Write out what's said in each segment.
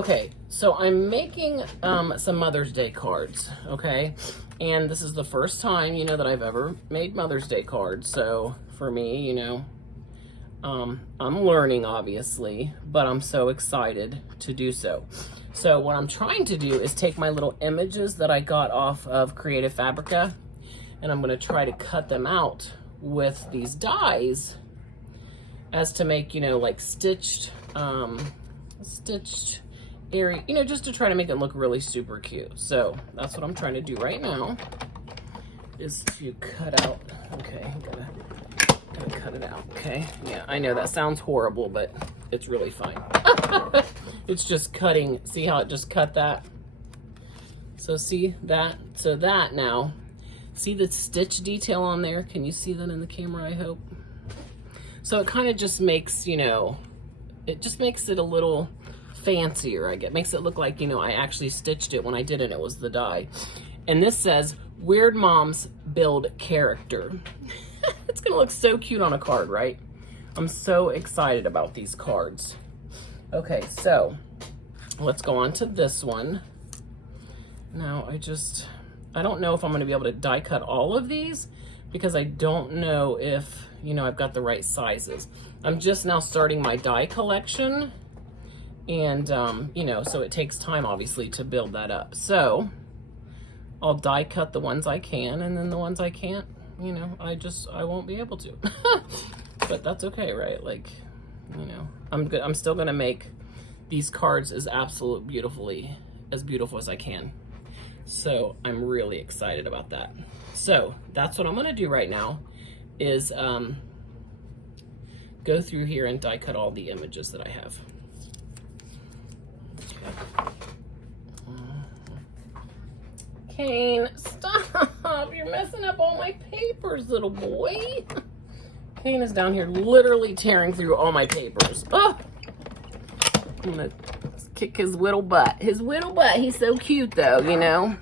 Okay, so I'm making some Mother's Day cards, okay? And this is the first time, you know, that I've ever made Mother's Day cards. So for me, you know, I'm learning, obviously, but I'm so excited to do so. So what I'm trying to do is take my little images that I got off of Creative Fabrica, and I'm gonna try to cut them out with these dies as to make, you know, like stitched area, you know, just to try to make it look really super cute. So that's what I'm trying to do right now, is to cut out. Okay, gotta cut it out. Okay, yeah, I know that sounds horrible, but it's really fine. It's just cutting. See how it just cut that? So see that? So that now, see the stitch detail on there? Can you see that in the camera, I hope? So it kind of just makes, you know, it just makes it a little fancier, I guess. Makes it look like, you know, I actually stitched it when I did it. It was the die. And this says, Weird Moms Build Character. It's gonna look so cute on a card, right? I'm so excited about these cards. Okay, so let's go on to this one. Now, I don't know if I'm gonna be able to die cut all of these because I don't know if, you know, I've got the right sizes. I'm just now starting my die collection, and you know, so it takes time obviously to build that up. So I'll die cut the ones I can, and then the ones I can't, you know, I won't be able to. But that's okay, right? Like, you know, I'm still gonna make these cards as beautiful as I can. So I'm really excited about that. So that's what I'm gonna do right now, is go through here and die cut all the images that I have. Kane, stop! You're messing up all my papers, little boy. Kane is down here literally tearing through all my papers. Oh! I'm gonna kick his little butt. His little butt. He's so cute, though, you know?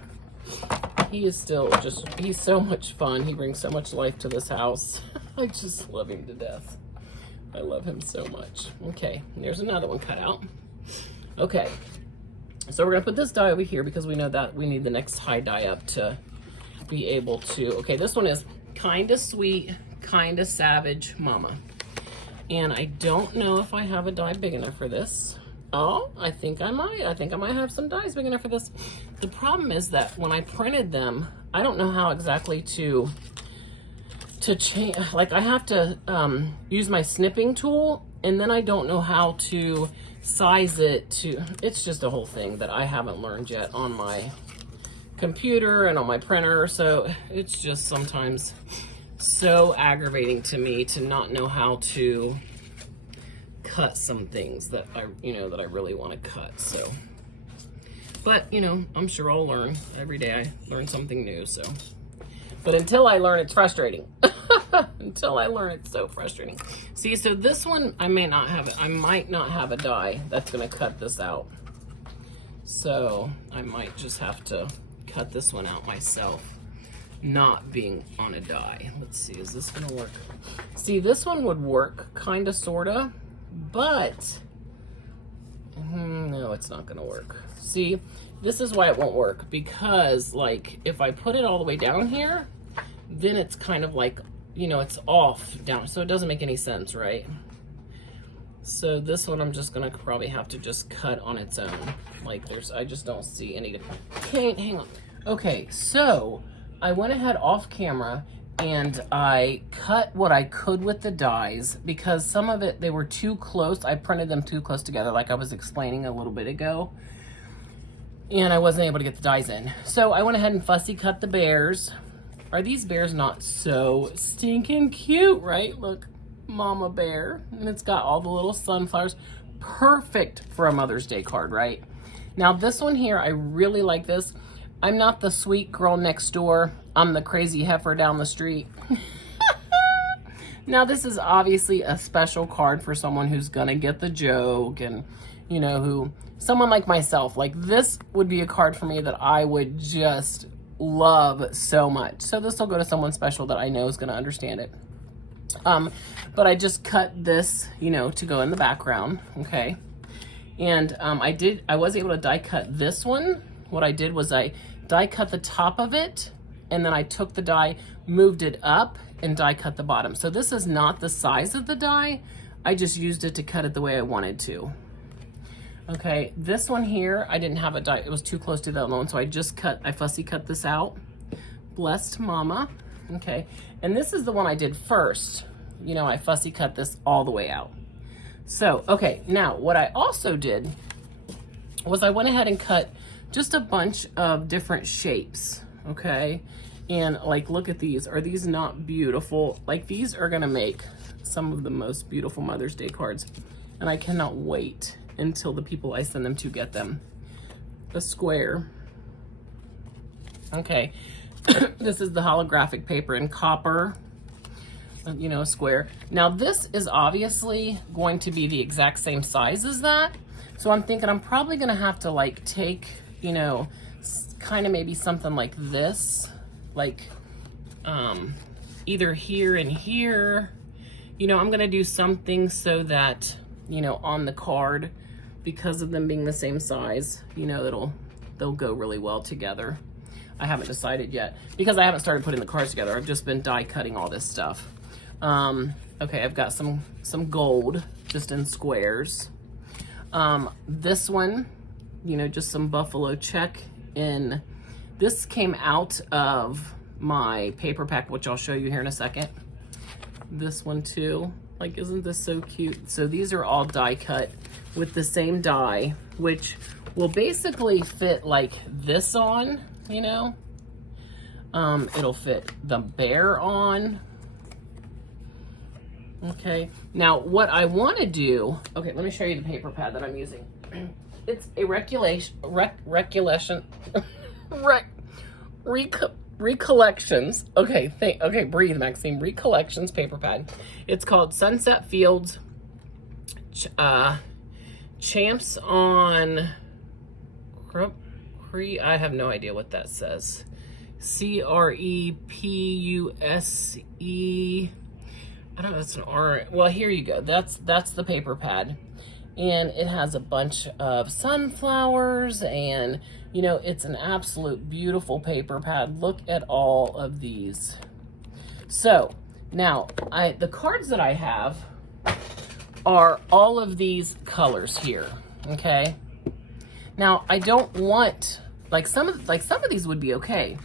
He is still he's so much fun. He brings so much life to this house. I just love him to death. I love him so much. Okay, there's another one cut out. Okay, so we're gonna put this die over here because we know that we need the next high die up to be able to, okay, this one is Kinda Sweet, Kinda Savage Mama. And I don't know if I have a die big enough for this. Oh, I think I might. I think I might have some dies big enough for this. The problem is that when I printed them, I don't know how exactly to change. Like, I have to use my snipping tool, and then I don't know how to size it to, it's just a whole thing that I haven't learned yet on my computer and on my printer. So it's just sometimes so aggravating to me to not know how to cut some things that I really want to cut. So, but you know, I'm sure I'll learn. Every day I learn something new. So, but until I learn, it's frustrating. Until I learn, it's so frustrating. See, so this one, I might not have a die that's gonna cut this out. So I might just have to cut this one out myself, not being on a die. Let's see, is this gonna work? See, this one would work, kinda, sorta, but no, it's not gonna work. See, this is why it won't work, because like if I put it all the way down here, then it's kind of like, you know, it's off down, so it doesn't make any sense, right? So this one I'm just gonna probably have to just cut on its own. Like I just don't see any, hang on. Okay, so I went ahead off camera and I cut what I could with the dies because some of it, they were too close. I printed them too close together, like I was explaining a little bit ago, and I wasn't able to get the dies in. So I went ahead and fussy cut the bears. Are these bears not so stinking cute, right? Look, Mama Bear, and it's got all the little sunflowers. Perfect for a Mother's Day card, right? Now this one here, I really like this. I'm not the sweet girl next door. I'm the crazy heifer down the street. Now this is obviously a special card for someone who's gonna get the joke, and you know, someone like myself, like this would be a card for me that I would just love so much. So this will go to someone special that I know is gonna understand it. But I just cut this, you know, to go in the background, okay? And I was able to die cut this one. What I did was I die cut the top of it, and then I took the die, moved it up, and die cut the bottom. So this is not the size of the die. I just used it to cut it the way I wanted to. Okay, this one here, I didn't have a die. It was too close to the other one, so I fussy cut this out. Blessed mama. Okay, and this is the one I did first. You know, I fussy cut this all the way out. So, okay, now what I also did was I went ahead and cut just a bunch of different shapes, okay? And like, look at these. Are these not beautiful? Like, these are gonna make some of the most beautiful Mother's Day cards. And I cannot wait until the people I send them to get them. A square. Okay, this is the holographic paper in copper, you know, a square. Now this is obviously going to be the exact same size as that. So I'm thinking I'm probably gonna have to like take, you know, kind of maybe something like this, like either here and here. You know, I'm gonna do something so that, you know, on the card, because of them being the same size, you know, they'll go really well together. I haven't decided yet because I haven't started putting the cards together. I've just been die cutting all this stuff. Okay, I've got some gold just in squares. This one, you know, just some buffalo check in. This came out of my paper pack, which I'll show you here in a second. This one too. Like, isn't this so cute? So these are all die cut with the same die, which will basically fit like this on, you know? It'll fit the bear on. Okay, now what I wanna do, okay, let me show you the paper pad that I'm using. It's a Recollections. Okay, breathe, Maxine. Recollections paper pad. It's called Sunset Fields Champs on I have no idea what that says. CREPUSE. I don't know, that's an R. Well, here you go. That's the paper pad. And it has a bunch of sunflowers, and you know, it's an absolute beautiful paper pad. Look at all of these. So now the cards that I have are all of these colors here. Okay. Now I don't want, like some of these would be okay,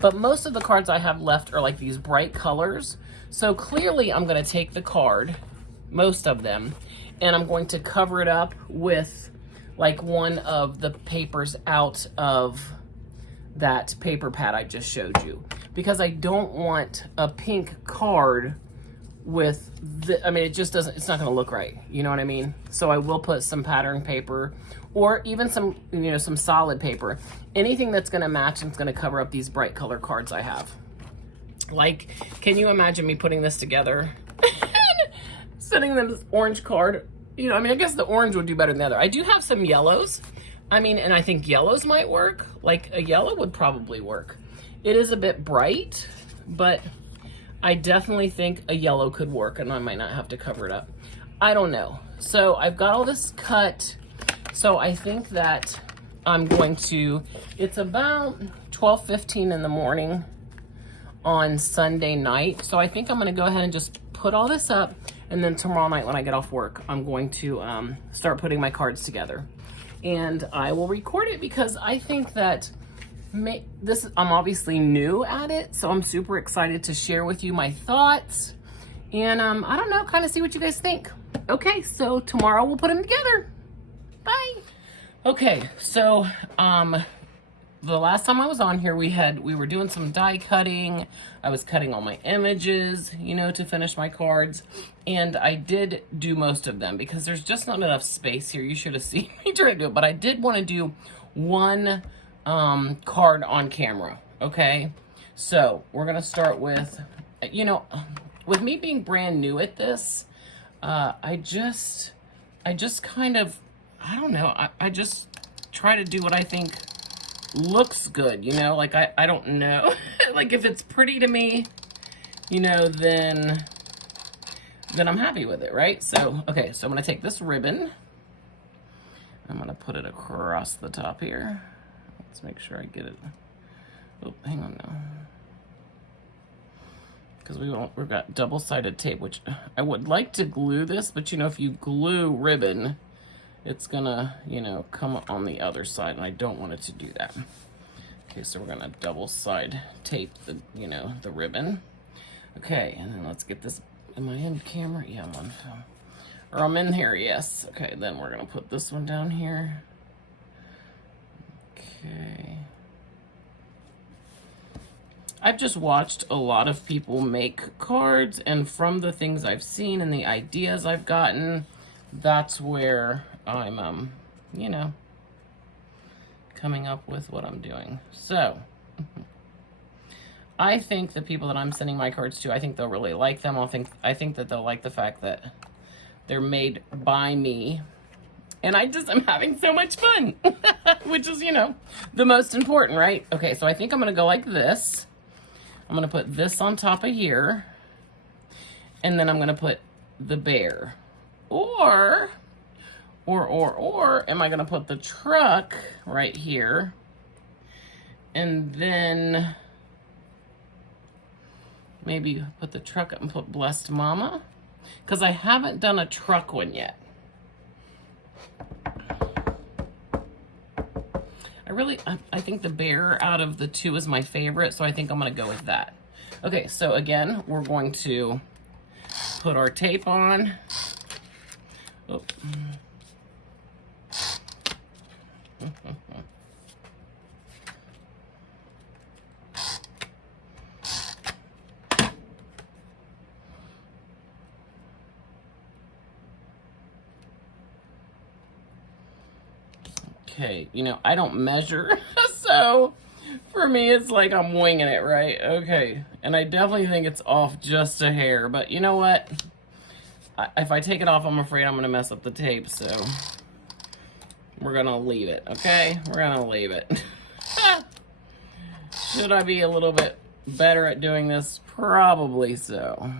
but most of the cards I have left are like these bright colors. So clearly I'm going to take the card, most of them, and I'm going to cover it up with like one of the papers out of that paper pad I just showed you, because I don't want a pink card with the, I mean, it just doesn't, it's not going to look right. You know what I mean? So I will put some pattern paper or even some, you know, some solid paper, anything that's going to match and it's going to cover up these bright color cards I have. Like, can you imagine me putting this together? Sending them this orange card. You know, I mean, I guess the orange would do better than the other. I do have some yellows. I mean, and I think yellows might work. Like a yellow would probably work. It is a bit bright, but I definitely think a yellow could work, and I might not have to cover it up. I don't know. So I've got all this cut. So I think that I'm going to, it's about 12:15 in the morning on Sunday night. So I think I'm going to go ahead and just put all this up, and then tomorrow night when I get off work, I'm going to start putting my cards together. And I will record it because I think that I'm obviously new at it, so I'm super excited to share with you my thoughts. And I don't know, kind of see what you guys think. Okay, so tomorrow we'll put them together. Bye. Okay, so the last time I was on here, we were doing some die cutting. I was cutting all my images, you know, to finish my cards. And I did do most of them because there's just not enough space here. You should have seen me trying to do it. But I did want to do one card on camera, okay? So we're going to start with, you know, with me being brand new at this, I just kind of, I don't know, I just try to do what I think looks good, you know, like I don't know. Like if it's pretty to me, you know, then I'm happy with it, right? So, okay, so I'm gonna take this ribbon. I'm gonna put it across the top here. Let's make sure I get it. Oh, hang on now. Because we've got double-sided tape, which I would like to glue this, but you know, if you glue ribbon, it's gonna, you know, come on the other side, and I don't want it to do that. Okay, so we're gonna double-side tape the, you know, the ribbon. Okay, and then let's get this. Am I in camera? Yeah, I'm on film. Or I'm in here, yes. Okay, then we're gonna put this one down here. Okay. I've just watched a lot of people make cards, and from the things I've seen and the ideas I've gotten, that's where I'm, you know, coming up with what I'm doing. So, I think the people that I'm sending my cards to, I think they'll really like them. I think that they'll like the fact that they're made by me. And I'm having so much fun, which is, you know, the most important, right? Okay, so I think I'm gonna go like this. I'm gonna put this on top of here, and then I'm gonna put the bear. Or am I gonna put the truck right here, and then maybe put the truck up and put Blessed Mama? Because I haven't done a truck one yet. I think the bear out of the two is my favorite, so I think I'm gonna go with that. Okay, so again, we're going to put our tape on. Oh. Okay, you know, I don't measure, so for me, it's like I'm winging it, right? Okay, and I definitely think it's off just a hair, but you know what? If I take it off, I'm afraid I'm gonna mess up the tape, so we're gonna leave it, okay? We're gonna leave it. Should I be a little bit better at doing this? Probably so.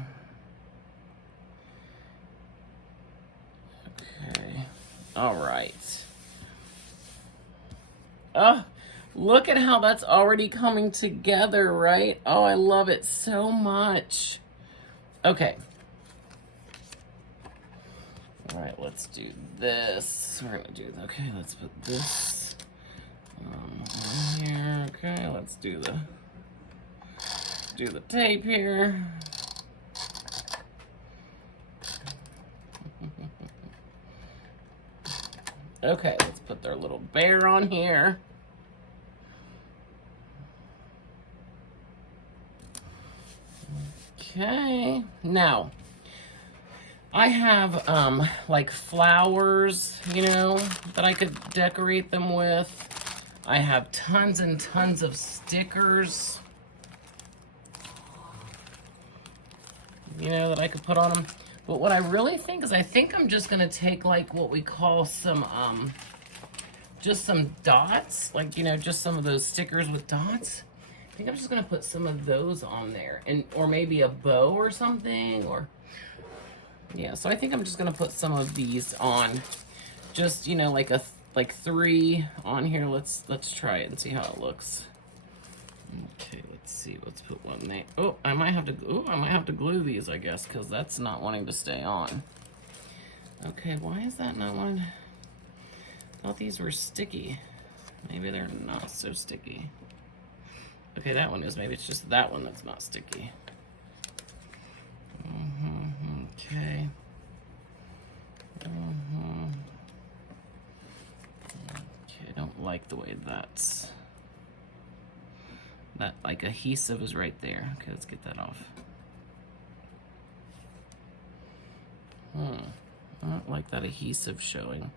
Okay, all right. Oh, look at how that's already coming together, right? Oh, I love it so much. Okay. All right, let's do this. We're gonna do, okay, let's put this on here. Okay, let's do the tape here. Okay, let's put their little bear on here. Okay, now I have like flowers, you know, that I could decorate them with. I have tons and tons of stickers, you know, that I could put on them. But what I really think is I think I'm just gonna take like what we call some, just some dots, like, you know, just some of those stickers with dots. I think I'm just gonna put some of those on there, and or maybe a bow or something, or yeah. So I think I'm just gonna put some of these on, just, you know, like 3 on here. Let's try it and see how it looks. Okay, let's see. Let's put one there. Oh, I might have to glue these, I guess, because that's not wanting to stay on. Okay, why is that not one? I thought these were sticky. Maybe they're not so sticky. Okay, that one is. Maybe it's just that one that's not sticky. Okay. Okay, I don't like the way that like adhesive is right there. Okay, let's get that off. I don't like that adhesive showing.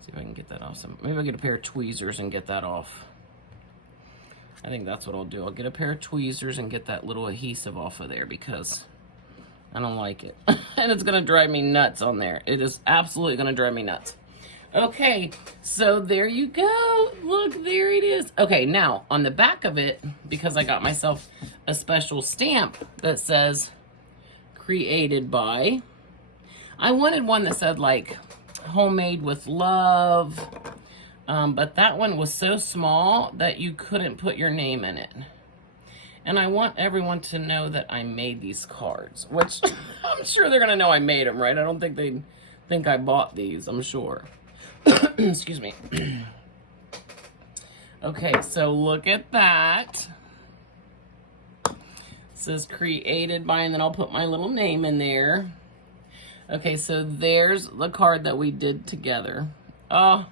See if I can get that off. Maybe I'll get a pair of tweezers and get that off. I think that's what I'll do. I'll get a pair of tweezers and get that little adhesive off of there because I don't like it. And it's gonna drive me nuts on there. It is absolutely gonna drive me nuts. Okay, so there you go. Look, there it is. Okay, now on the back of it, because I got myself a special stamp that says created by, I wanted one that said like homemade with love. But that one was so small that you couldn't put your name in it. And I want everyone to know that I made these cards, which I'm sure they're going to know I made them, right? I don't think they think I bought these, I'm sure. Excuse me. Okay, so look at that. It says created by, and then I'll put my little name in there. Okay, so there's the card that we did together. Oh,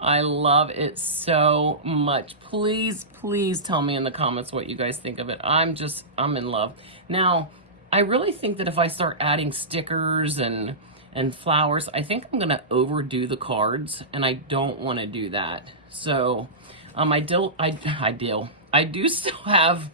I love it so much. Please, please tell me in the comments what you guys think of it. I'm in love. Now, I really think that if I start adding stickers and flowers, I think I'm gonna overdo the cards, and I don't want to do that. So, I do still have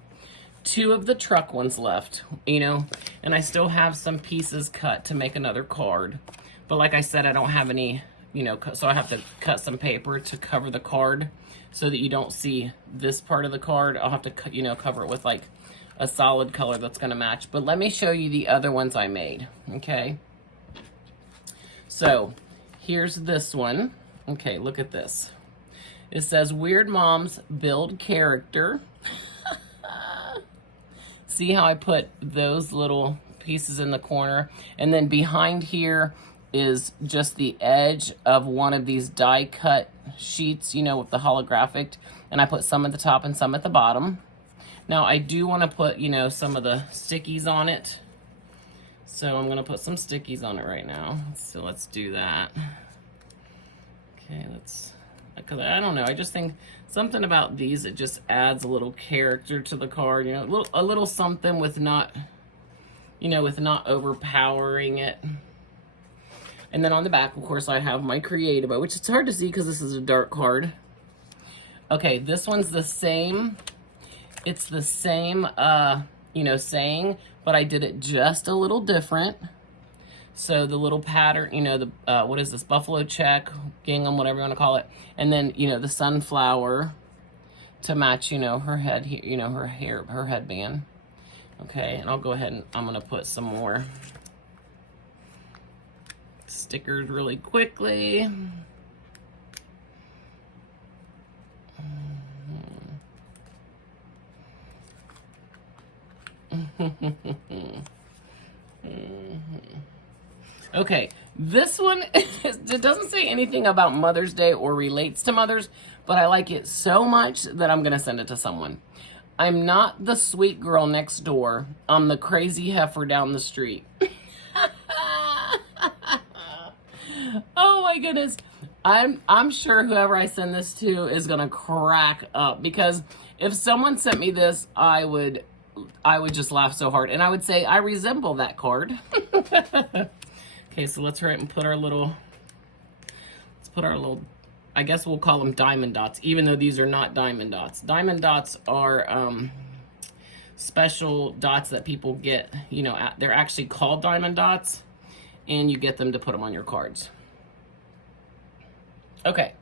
2 of the truck ones left, you know, and I still have some pieces cut to make another card. But like I said, I don't have any, you know, so I have to cut some paper to cover the card so that you don't see this part of the card. I'll have to, you know, cover it with like a solid color that's going to match. But let me show you the other ones I made, okay? So here's this one. Okay, look at this. It says, Weird Moms Build Character. See how I put those little pieces in the corner? And then behind here is just the edge of one of these die cut sheets, you know, with the holographic. And I put some at the top and some at the bottom. Now I do want to put, you know, some of the stickies on it. So I'm going to put some stickies on it right now. So let's do that. Okay, because I don't know, I just think something about these, it just adds a little character to the card, you know, a little something with not, you know, with not overpowering it. And then on the back, of course, I have my Creative, which it's hard to see because this is a dark card. Okay, this one's the same. It's the same, you know, saying, but I did it just a little different. So the little pattern, you know, the, what is this? Buffalo check, gingham, whatever you want to call it. And then, you know, the sunflower to match, you know, her head here, you know, her hair, her headband. Okay, and I'll go ahead and I'm going to put some more stickers really quickly. Okay, this one, it doesn't say anything about Mother's Day or relates to mothers, but I like it so much that I'm going to send it to someone. I'm not the sweet girl next door. I'm the crazy heifer down the street. Oh my goodness. I'm sure whoever I send this to is going to crack up, because if someone sent me this, I would just laugh so hard. And I would say, I resemble that card. Okay, so let's write and put our little, I guess we'll call them diamond dots, even though these are not diamond dots. Diamond dots are special dots that people get, you know, they're actually called diamond dots, and you get them to put them on your cards. Okay,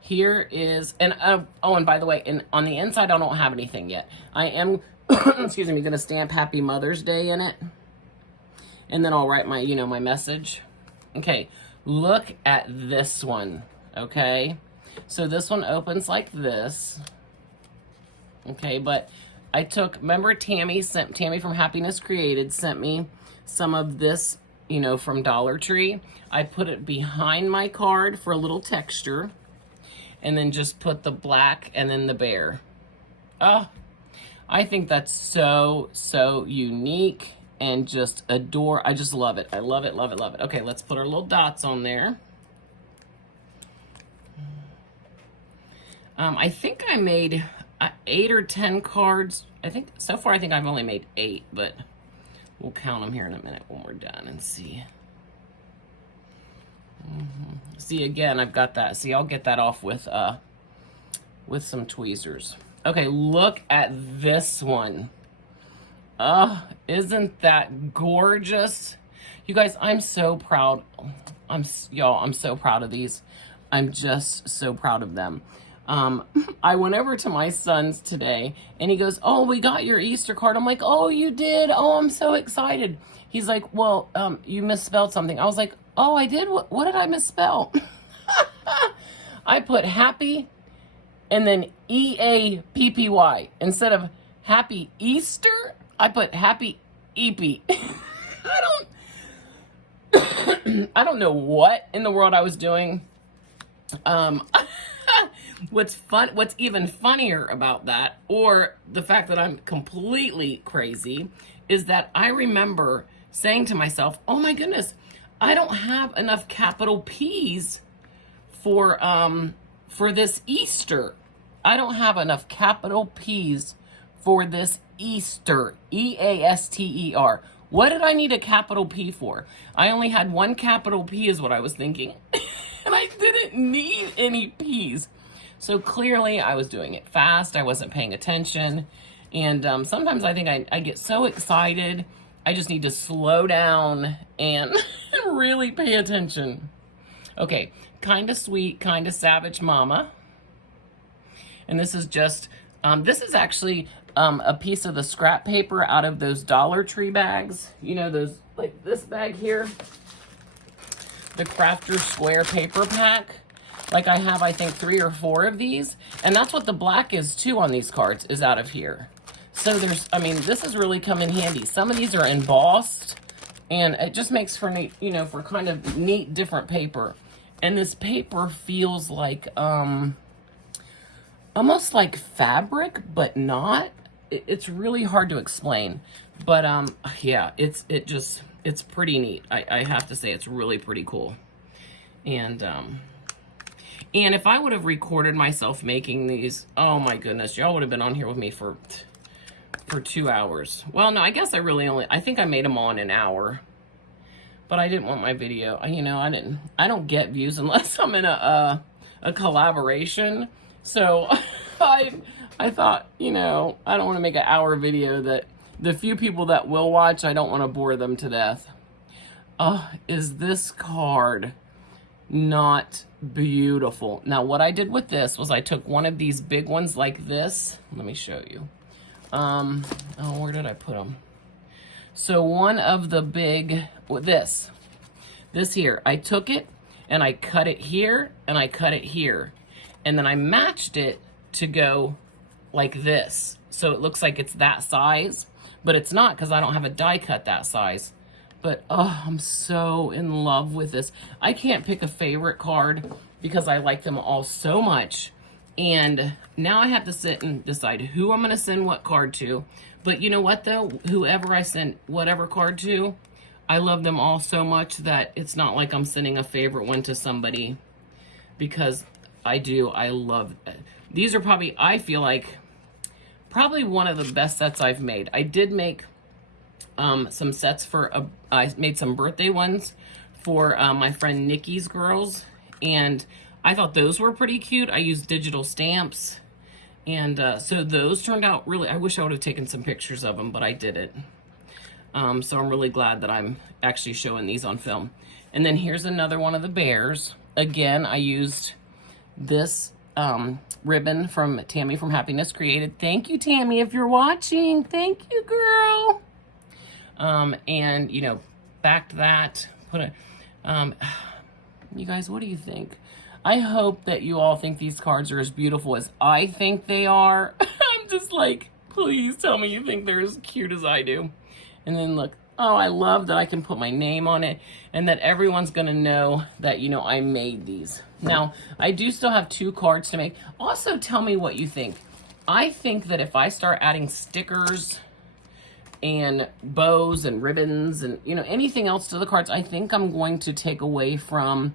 here is, and oh, and by the way, on the inside, I don't have anything yet. I am, excuse me, gonna stamp Happy Mother's Day in it. And then I'll write my, you know, my message. Okay, look at this one, okay? So this one opens like this. Okay, but I took, remember Tammy from Happiness Created sent me some of this, you know, from Dollar Tree. I put it behind my card for a little texture, and then just put the black and then the bear. Oh, I think that's so, so unique. And just adore, I just love it. I love it, love it, love it. Okay, let's put our little dots on there. I think I made 8 or 10 cards. I think, so far I think I've only made 8, but we'll count them here in a minute when we're done and see. See, again, I've got that. See, I'll get that off with some tweezers. Okay, look at this one. Isn't that gorgeous? You guys, I'm so proud. I'm so proud of these. I'm just so proud of them. I went over to my son's today, and he goes, "Oh, we got your Easter card." I'm like, "Oh, you did? Oh, I'm so excited." He's like, "Well, you misspelled something." I was like, Oh, I did. What did I misspell? I put happy and then EAPPY. Instead of happy Easter, I put happy EP. I don't know what in the world I was doing. What's even funnier about that, or the fact that I'm completely crazy, is that I remember saying to myself, oh my goodness, I don't have enough capital P's for this Easter. I don't have enough capital P's for this Easter. EASTER. What did I need a capital P for? I only had one capital P is what I was thinking. And I didn't need any P's. So clearly I was doing it fast. I wasn't paying attention. And sometimes I think I get so excited. I just need to slow down and really pay attention. Okay, kind of sweet, kind of savage mama. And this is just, this is actually a piece of the scrap paper out of those Dollar Tree bags. You know, those, like this bag here. The Crafter Square paper pack. Like I have, I think, 3 or 4 of these. And that's what the black is too on these cards, is out of here. So there's, I mean, this has really come in handy. Some of these are embossed. And it just makes for neat, you know, for kind of neat, different paper. And this paper feels like, almost like fabric, but not. It's really hard to explain. But, yeah, it's pretty neat. I have to say, it's really pretty cool. And if I would have recorded myself making these, oh my goodness, y'all would have been on here with me for 2 hours. Well, no, I guess I think I made them all in an hour. But I didn't want my video, you know, I don't get views unless I'm in a collaboration. So I thought, you know, I don't want to make an hour video that the few people that will watch, I don't want to bore them to death. Is this card not beautiful? Now, what I did with this was I took one of these big ones like this. Let me show you. Oh, where did I put them? So one of the big, this here, I took it and I cut it here and I cut it here. And then I matched it to go like this. So it looks like it's that size, but it's not because I don't have a die cut that size. But, oh, I'm so in love with this. I can't pick a favorite card because I like them all so much. And now I have to sit and decide who I'm going to send what card to. But you know what, though? Whoever I send whatever card to, I love them all so much that it's not like I'm sending a favorite one to somebody. Because I love it. These are probably, I feel like, probably one of the best sets I've made. I did make some sets for, I made some birthday ones for my friend Nikki's girls, and I thought those were pretty cute. I used digital stamps, and so those turned out really, I wish I would have taken some pictures of them, but I didn't. So I'm really glad that I'm actually showing these on film. And then here's another one of the bears. Again, I used this ribbon from Tammy from Happiness Created. Thank you, Tammy, if you're watching. Thank you, girl. And, you know, backed that, put a, you guys, what do you think? I hope that you all think these cards are as beautiful as I think they are. I'm just like, please tell me you think they're as cute as I do. And then look, oh, I love that I can put my name on it and that everyone's going to know that, you know, I made these. Now, I do still have 2 cards to make. Also, tell me what you think. I think that if I start adding stickers and bows and ribbons and, you know, anything else to the cards, I think I'm going to take away from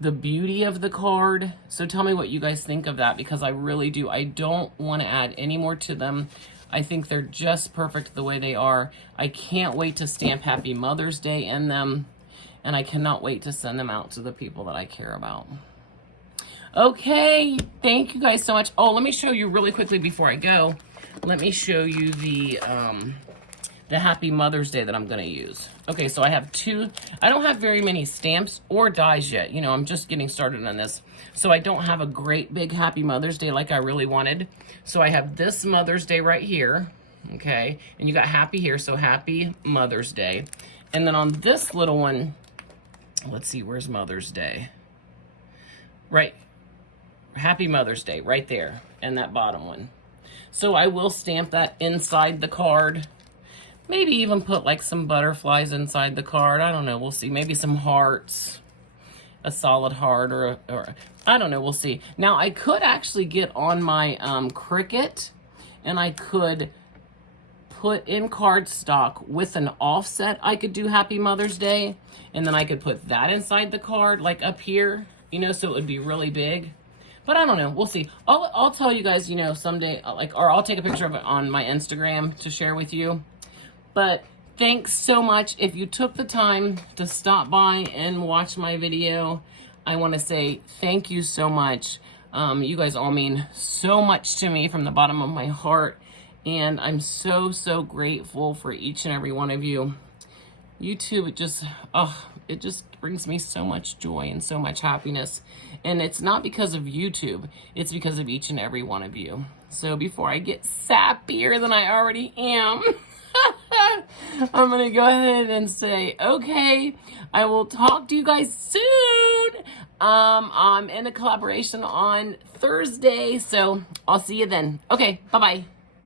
the beauty of the card. So tell me what you guys think of that, because I really do. I don't want to add any more to them. I think they're just perfect the way they are. I can't wait to stamp Happy Mother's Day in them, and I cannot wait to send them out to the people that I care about. Okay, thank you guys so much. Oh, let me show you really quickly before I go. Let me show you the Happy Mother's Day that I'm going to use. Okay, so I have 2. I don't have very many stamps or dies yet. You know, I'm just getting started on this. So I don't have a great big Happy Mother's Day like I really wanted. So I have this Mother's Day right here. Okay, and you got happy here, so Happy Mother's Day. And then on this little one, let's see, where's Mother's Day? Right. Happy Mother's Day, right there. And that bottom one. So I will stamp that inside the card. Maybe even put like some butterflies inside the card. I don't know. We'll see. Maybe some hearts. A solid heart or I don't know. We'll see. Now I could actually get on my Cricut and I could put in cardstock with an offset. I could do Happy Mother's Day and then I could put that inside the card like up here, you know, so it would be really big. But I don't know. We'll see. I'll tell you guys, you know, someday, like, or I'll take a picture of it on my Instagram to share with you. But thanks so much. If you took the time to stop by and watch my video, I want to say thank you so much. You guys all mean so much to me from the bottom of my heart. And I'm so, so grateful for each and every one of you. YouTube, it just brings me so much joy and so much happiness. And it's not because of YouTube. It's because of each and every one of you. So before I get sappier than I already am, I'm going to go ahead and say, okay, I will talk to you guys soon. I'm in a collaboration on Thursday, so I'll see you then. Okay, bye-bye.